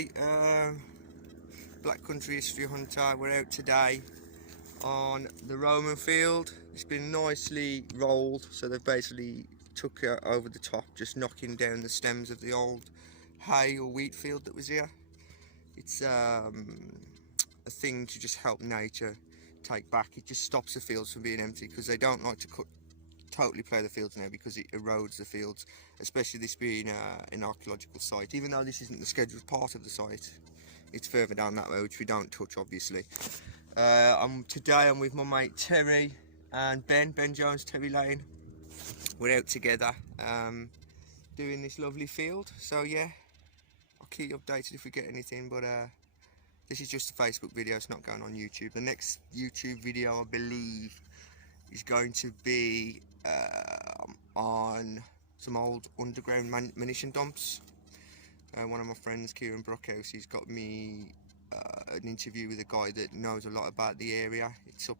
everybody, Black Country History Hunter. We're out today on the Roman field. It's been nicely rolled, so they've basically took it over the top, just knocking down the stems of the old hay or wheat field that was here. It's a thing to just help nature take back. It just stops the fields from being empty, because they don't like to totally plough the fields now, because it erodes the fields, especially this being an archaeological site. Even though this isn't the scheduled part of the site, it's further down that way, which we don't touch obviously. Today I'm with my mate Terry and Ben Jones, Terry Lane. We're out together doing this lovely field, so yeah, I'll keep you updated if we get anything, but this is just a Facebook video, it's not going on YouTube. The next YouTube video, I believe, is going to be on some old underground munition dumps. One of my friends, Kieran Brockhouse, he's got me an interview with a guy that knows a lot about the area. It's up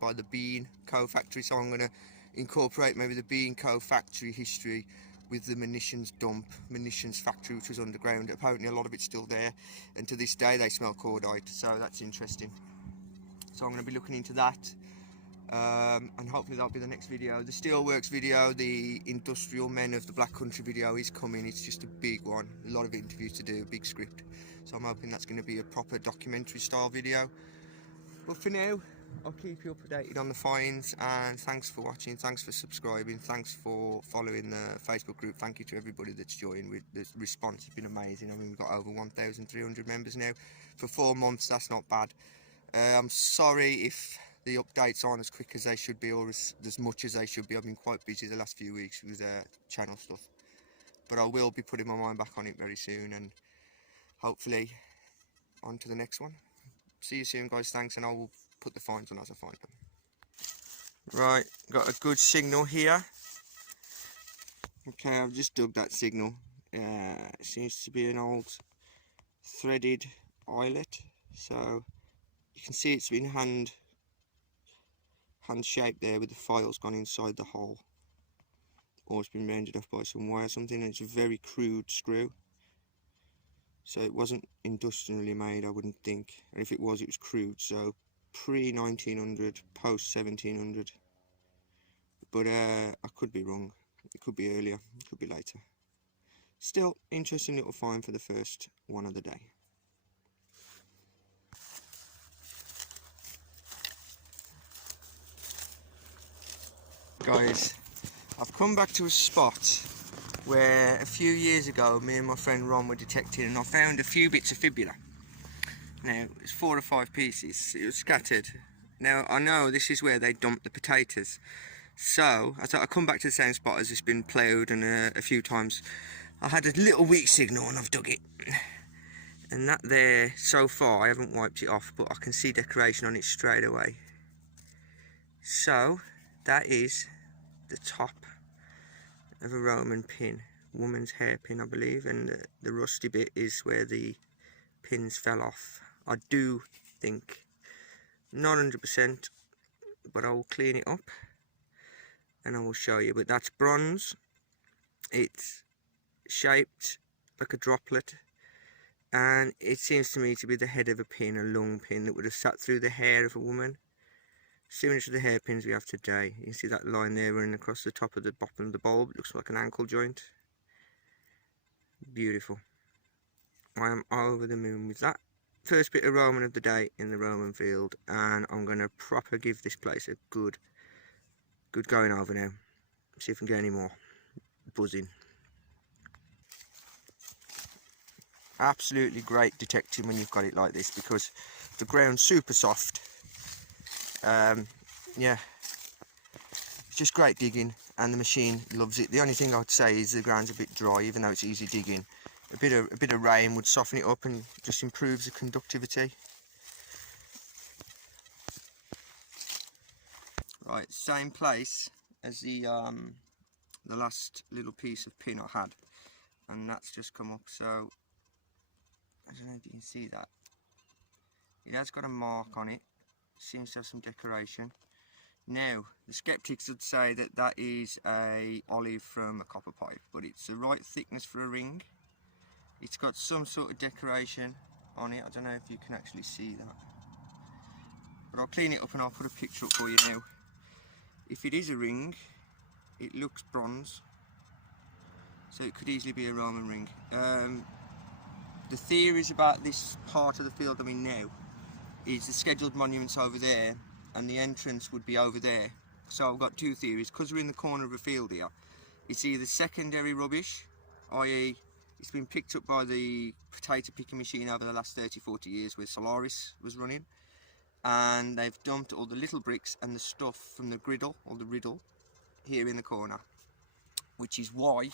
by the Bean Co factory, so I'm going to incorporate maybe the Bean Co factory history with the munitions factory, which was underground. Apparently a lot of it's still there, and to this day they smell cordite, so that's interesting. So I'm going to be looking into that. And hopefully that'll be the next video. The steelworks video, the industrial men of the Black Country video, is coming. It's just a big one, a lot of interviews to do, a big script, so I'm hoping that's going to be a proper documentary style video. But for now, I'll keep you updated on the finds, and thanks for watching, thanks for subscribing, thanks for following the Facebook group. Thank you to everybody that's joined. With the response has been amazing. I mean, we've got over 1,300 members now for 4 months. That's not bad. I'm sorry if the updates aren't as quick as they should be, or as much as they should be. I've been quite busy the last few weeks with channel stuff, but I will be putting my mind back on it very soon, and hopefully on to the next one. See you soon, guys. Thanks, and I will put the finds on as I find them. Right, got a good signal here. Okay, I've just dug that signal. It seems to be an old threaded eyelet, so you can see it's been hand shaped there, with the files gone inside the hole, or it's been rounded off by some wire or something. And it's a very crude screw, so it wasn't industrially made, I wouldn't think, and if it was, it was crude, so pre-1900, post-1700, but I could be wrong. It could be earlier, it could be later. Still, interesting little find for the first one of the day. Guys, I've come back to a spot where a few years ago me and my friend Ron were detecting, and I found a few bits of fibula. Now, it's 4 or 5 pieces, it was scattered. Now, I know this is where they dump the potatoes, so I thought I'd come back to the same spot as it's been ploughed, and a few times I had a little weak signal and I've dug it. And that there, so far, I haven't wiped it off, but I can see decoration on it straight away. So, that is the top of a Roman pin, woman's hairpin I believe, and the rusty bit is where the pins fell off. I do think, not 100%, but I will clean it up and I will show you. But that's bronze, it's shaped like a droplet, and it seems to me to be the head of a pin, a long pin that would have sat through the hair of a woman, similar to the hairpins we have today. You can see that line there running across the top of the bottom of the bulb. It looks like an ankle joint. Beautiful. I am over the moon with that. First bit of Roman of the day in the Roman field, and I'm going to proper give this place a good going over now. See if we can get any more buzzing. Absolutely great detecting when you've got it like this, because the ground's super soft. Yeah, it's just great digging, and the machine loves it. The only thing I'd say is the ground's a bit dry, even though it's easy digging. A bit of rain would soften it up and just improves the conductivity. Right, same place as the last little piece of pin I had, and that's just come up. So I don't know if you can see that. It has got a mark on it. Seems to have some decoration. Now, the skeptics would say that that is a olive from a copper pipe, but it's the right thickness for a ring. It's got some sort of decoration on it. I don't know if you can actually see that. But I'll clean it up and I'll put a picture up for you now. If it is a ring, it looks bronze. So it could easily be a Roman ring. The theories about this part of the field I'm in now is the scheduled monuments over there and the entrance would be over there. So I've got two theories. Because we're in the corner of a field here, it's either secondary rubbish, i.e. it's been picked up by the potato picking machine over the last 30-40 years where Solaris was running, and they've dumped all the little bricks and the stuff from the griddle or the riddle here in the corner, which is why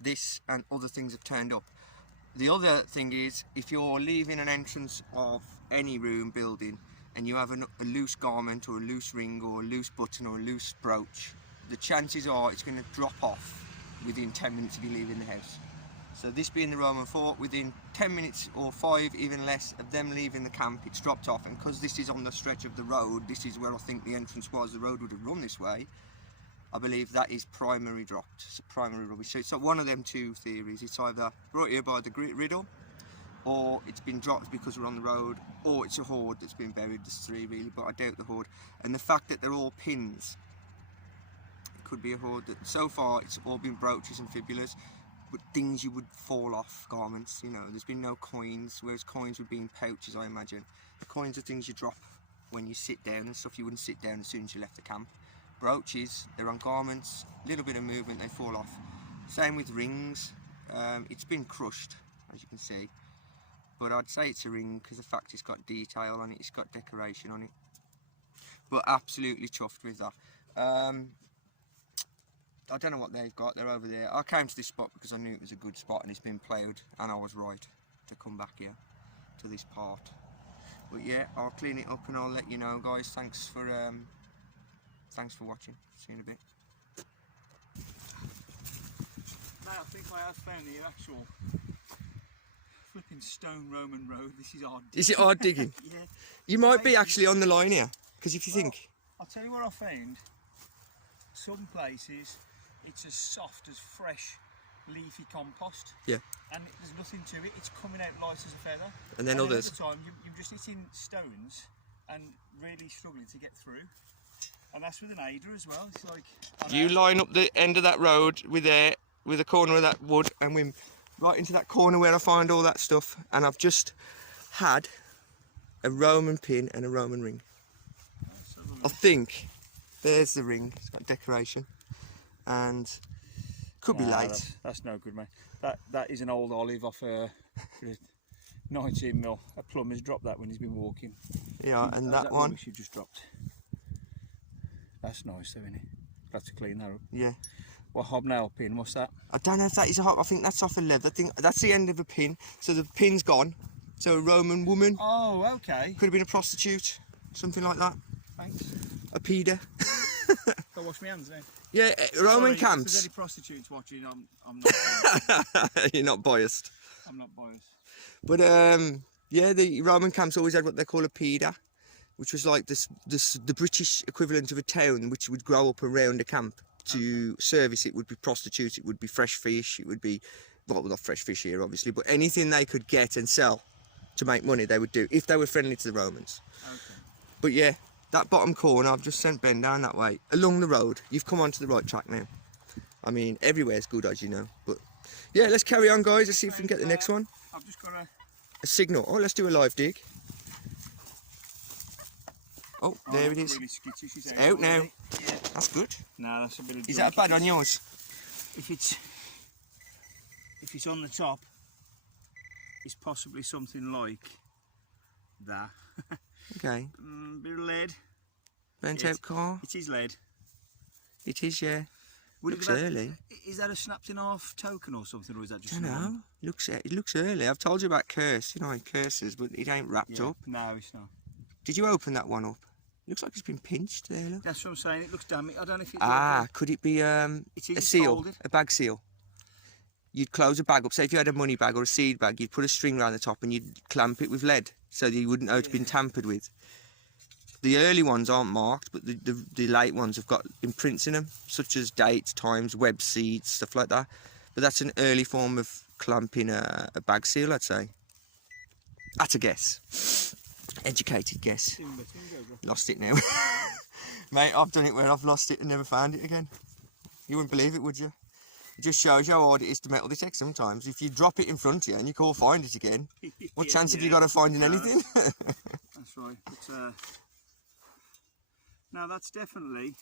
this and other things have turned up. The other thing is, if you're leaving an entrance of any room building and you have a loose garment or a loose ring or a loose button or a loose brooch, the chances are it's going to drop off within 10 minutes of you leaving the house. So this being the Roman fort, within 10 minutes or 5, even less, of them leaving the camp, it's dropped off. And because this is on the stretch of the road, this is where I think the entrance was, the road would have run this way, I believe that is primary dropped, it's primary rubbish. So it's one of them two theories. It's either right here by the riddle, or it's been dropped because we're on the road, or it's a hoard that's been buried. There's three really, but I doubt the hoard. And the fact that they're all pins, it could be a hoard. That so far it's all been brooches and fibulas, but things you would fall off, garments, you know. There's been no coins, whereas coins would be in pouches, I imagine. The coins are things you drop when you sit down and stuff. You wouldn't sit down as soon as you left the camp. Brooches, they're on garments, a little bit of movement, they fall off. Same with rings. It's been crushed, as you can see, but I'd say it's a ring because the fact it's got detail on it, it's got decoration on it. But absolutely chuffed with that. I don't know what they've got, they're over there. I came to this spot because I knew it was a good spot and it's been ploughed, and I was right to come back here to this part. But yeah, I'll clean it up and I'll let you know, guys. Thanks for watching. See you in a bit. Mate, I think I have found the actual flipping stone Roman road. This is hard. Is it hard digging? Yeah. You might be actually on the line here, because if you think... I'll tell you what I found. Some places it's as soft as fresh leafy compost. Yeah. And there's nothing to it. It's coming out light as a feather. And then others. At the time, you're just hitting stones and really struggling to get through. And that's with an aider as well. It's like you line up the end of that road with the corner of that wood, and we're right into that corner where I find all that stuff. And I've just had a Roman pin and a Roman ring. I think there's the ring. It's got decoration, and could be late. That's no good, mate. That is an old olive off a 19mm. A plumber's dropped that when he's been walking. Yeah, and that one you just dropped. That's nice, though, isn't it? Have to clean that up. Yeah. What hobnail pin? What's that? I don't know if that is a I think that's off a leather thing. That's the end of a pin. So the pin's gone. So a Roman woman. Oh, okay. Could have been a prostitute, something like that. Thanks. A peda. Go wash my hands then. Yeah, Roman camps. If there's any prostitutes watching, I'm not. You're not biased. I'm not biased. But yeah, the Roman camps always had what they call a peda, which was like the British equivalent of a town, which would grow up around a camp. To service it would be prostitutes, it would be fresh fish, it would be, well, not fresh fish here obviously, but anything they could get and sell to make money they would do, if they were friendly to the Romans. Okay. But yeah, that bottom corner, I've just sent Ben down that way, along the road. You've come onto the right track now. I mean, everywhere's good, as you know. But yeah, let's carry on, guys. Let's see if we can get the next one. I've just got a signal. Oh, let's do a live dig. Oh, there it is. Really skittish. It's out now. Yeah. That's good. No, that's a bit of. Is that bad on yours? If it's on the top, it's possibly something like that. Okay. Bit of lead. Bent out car. It is lead. It is, yeah. Looks that, early. Is that a snapped in half token or something, or is that just? I don't know. It looks early. I've told you about curse. You know, curses, but it ain't wrapped up. No, it's not. Did you open that one up? Looks like it's been pinched there, look. That's what I'm saying, it looks damaged. I don't know if it's... Ah, could it be a seal, folded. a bag seal? You'd close a bag up, say if you had a money bag or a seed bag, you'd put a string around the top and you'd clamp it with lead so that you wouldn't know it's been tampered with. The early ones aren't marked, but the late ones have got imprints in them, such as dates, times, web seeds, stuff like that. But that's an early form of clamping a bag seal, I'd say. That's a guess. Educated guess. Lost it now. Mate, I've done it where I've lost it and never found it again. You wouldn't believe it, would you? It just shows you how hard it is to metal detect sometimes. If you drop it in front of you and you can't find it again, what chance have you got of finding anything? That's right. But, no, it's definitely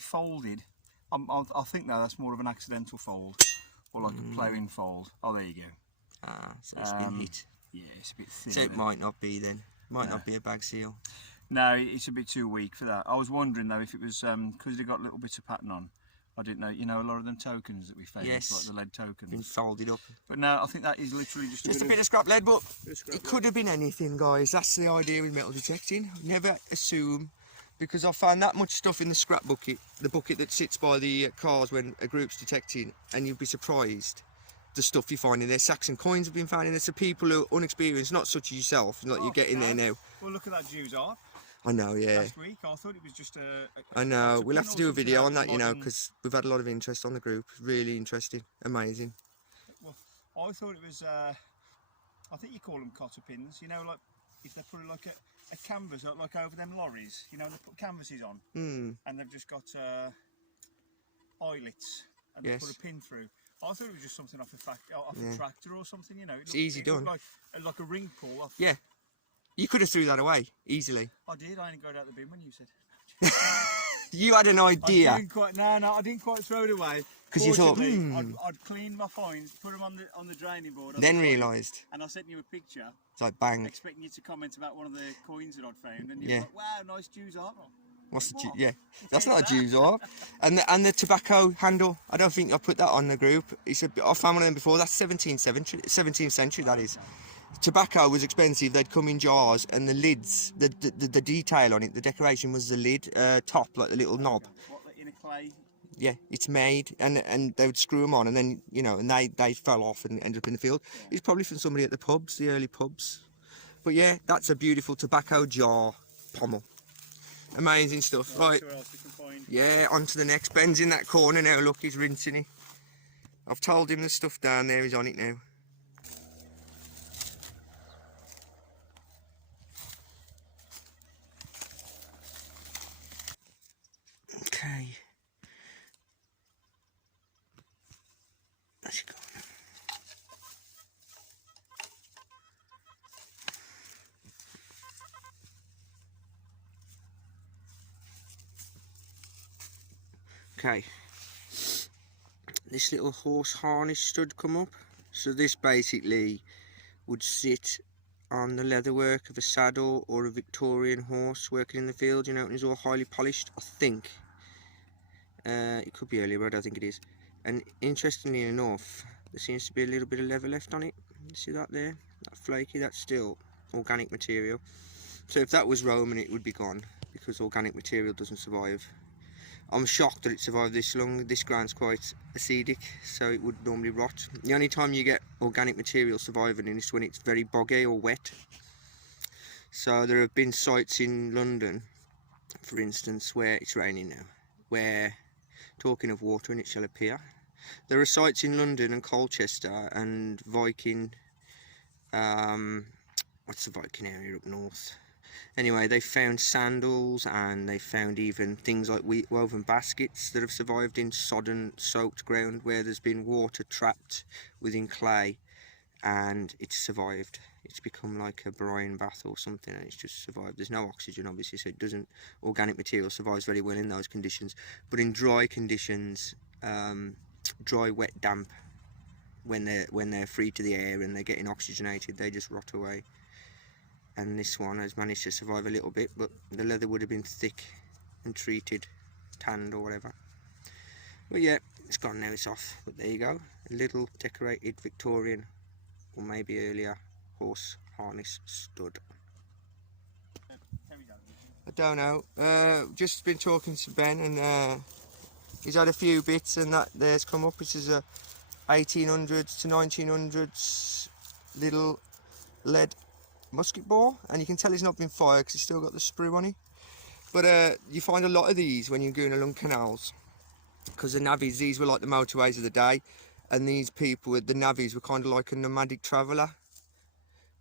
folded. I think now that's more of an accidental fold, or like a ploughing fold. Oh, there you go. Ah, so it's been hit. Yeah, it's a bit thin. So it might not be then. Might not be a bag seal. No, it's a bit too weak for that. I was wondering though if it was because they got little bits of pattern on. I didn't know. You know, a lot of them tokens that we found, like the lead tokens, been folded up. But no, I think that is literally just a bit of scrap lead, but it could have been anything, guys. That's the idea with metal detecting. Never assume, because I found that much stuff in the scrap bucket, the bucket that sits by the cars when a group's detecting, and you'd be surprised the stuff you find in there. Sacks and coins have been found in there. So people who are unexperienced, not such as yourself, like you get in there now. Well, look at that Jews ark. I know, yeah. Last week, I thought it was just I know. We'll have to do a video on that, you know, because we've had a lot of interest on the group. Really interesting, amazing. Well, I thought it was. I think you call them cotter pins. You know, like if they put like a canvas like over them lorries. You know, they put canvases on, and they've just got eyelets, and they put a pin through. I thought it was just something off a tractor or something. You know, it's easy done. Like a ring pull off. Yeah. You could have threw that away easily. I did. I only got it out the bin when you said. You had an idea. I didn't quite throw it away. Because you thought, I'd clean my coins, put them on the draining board. Then realised. And I sent you a picture. It's like bang. Expecting you to comment about one of the coins that I'd found, and you're like, wow, nice Jews ark. What's the Jew? Yeah, that's not a Jews ark. And the tobacco handle. I don't think I put that on the group. I found one of them before. That's 17th century. That is. Tobacco was expensive. They'd come in jars, and the lids, the detail on it, the decoration was the lid top, like the little knob. What, in a clay? Yeah, it's made, and they would screw them on, and then and they fell off and ended up in the field. It's probably from somebody at the pubs, the early pubs. But yeah, that's a beautiful tobacco jar pommel. Amazing stuff. Right. Yeah, on to the next. Ben's in that corner now. Look, he's rinsing it. I've told him the stuff down there. He's on it now. Okay. Let's go. Okay. This little horse harness stud come up. So this basically would sit on the leatherwork of a saddle or a Victorian horse working in the field, and it's all highly polished, I think. It could be earlier, but I don't think it is. And interestingly enough, there seems to be a little bit of leather left on it. You see that there? That flaky, that's still organic material. So if that was Roman, it would be gone, because organic material doesn't survive. I'm shocked that it survived this long. This ground's quite acidic, so it would normally rot. The only time you get organic material surviving is when it's very boggy or wet. So there have been sites in London, for instance, where it's raining now, where, talking of water and it shall appear, there are sites in London and Colchester and Viking, what's the Viking area up north? Anyway, they found sandals, and they found even things like wheat woven baskets that have survived in sodden, soaked ground where there's been water trapped within clay, and it's survived. It's become like a brine bath or something, and it's just survived. There's no oxygen, obviously, so it doesn't. Organic material survives very well in those conditions, but in dry conditions, dry, wet, damp, when they're free to the air and they're getting oxygenated, they just rot away. And this one has managed to survive a little bit, but the leather would have been thick and treated, tanned or whatever. But yeah, it's gone now, it's off. But there you go, a little decorated Victorian, or maybe earlier, horse harness stud. I don't know, just been talking to Ben, and he's had a few bits, and that there's come up. This is a 1800s to 1900s little lead musket ball, and you can tell it's not been fired because it's still got the sprue on it. But you find a lot of these when you're going along canals, because the navvies, these were like the motorways of the day, and these people, the navvies, were kind of like a nomadic traveller.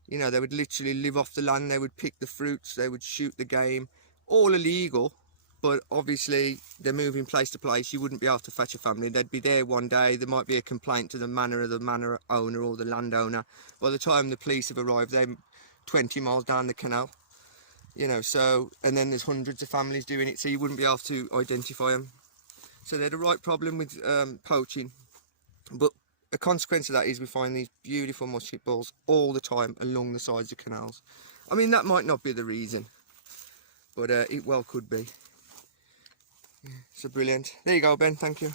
You know, they would literally live off the land, they would pick the fruits, they would shoot the game, all illegal, but obviously they're moving place to place. You wouldn't be able to fetch a family. They'd be there one day, there might be a complaint to the manor owner or the landowner. By the time the police have arrived, they're 20 miles down the canal. You know, so, and then there's hundreds of families doing it, so you wouldn't be able to identify them. So they're the right problem with poaching. But a consequence of that is we find these beautiful musket balls all the time along the sides of canals. I mean, that might not be the reason, but it well could be. Yeah, so brilliant. There you go, Ben, thank you.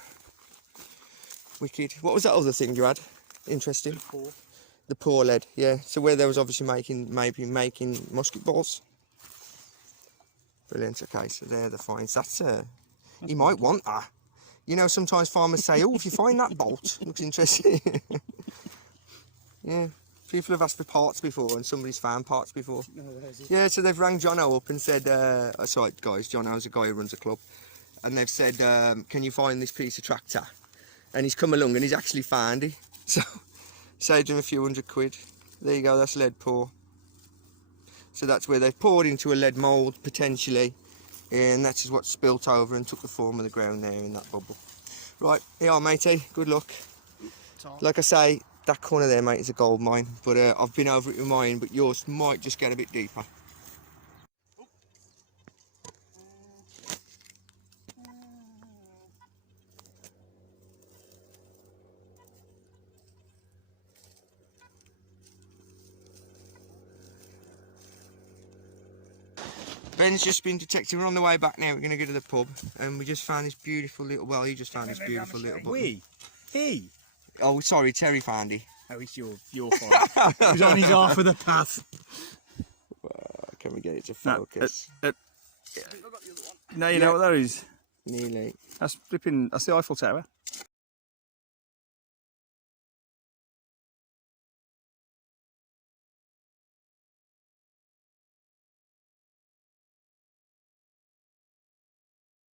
Wicked. What was that other thing you had? Interesting. The paw lead, yeah. So where there was obviously making musket balls. Brilliant. Okay, so there are the finds. That's you might want that. You know, sometimes farmers say, oh, if you find that bolt, looks interesting. Yeah, people have asked for parts before, and somebody's found parts before. Yeah, so they've rang Jono up and said, sorry guys, Jono's a guy who runs a club, and they've said, can you find this piece of tractor? And he's come along and he's actually found it. So, saved him a few £100. There you go, that's lead paw. So that's where they've poured into a lead mould, potentially, and that's what's spilt over and took the form of the ground there in that bubble. Right, here are, matey, good luck. Like I say, that corner there, mate, is a gold mine, but I've been over it with mine, but yours might just get a bit deeper. Ben's just been detecting. We're on the way back now. We're going to go to the pub, and we just found this beautiful little. Well, he just found this beautiful little button. He? Oh, sorry, Terry found it. Oh, it's your fault. He was on his half of the path. Can we get it to focus? No, you know what that is? Nearly. That's flipping. That's the Eiffel Tower.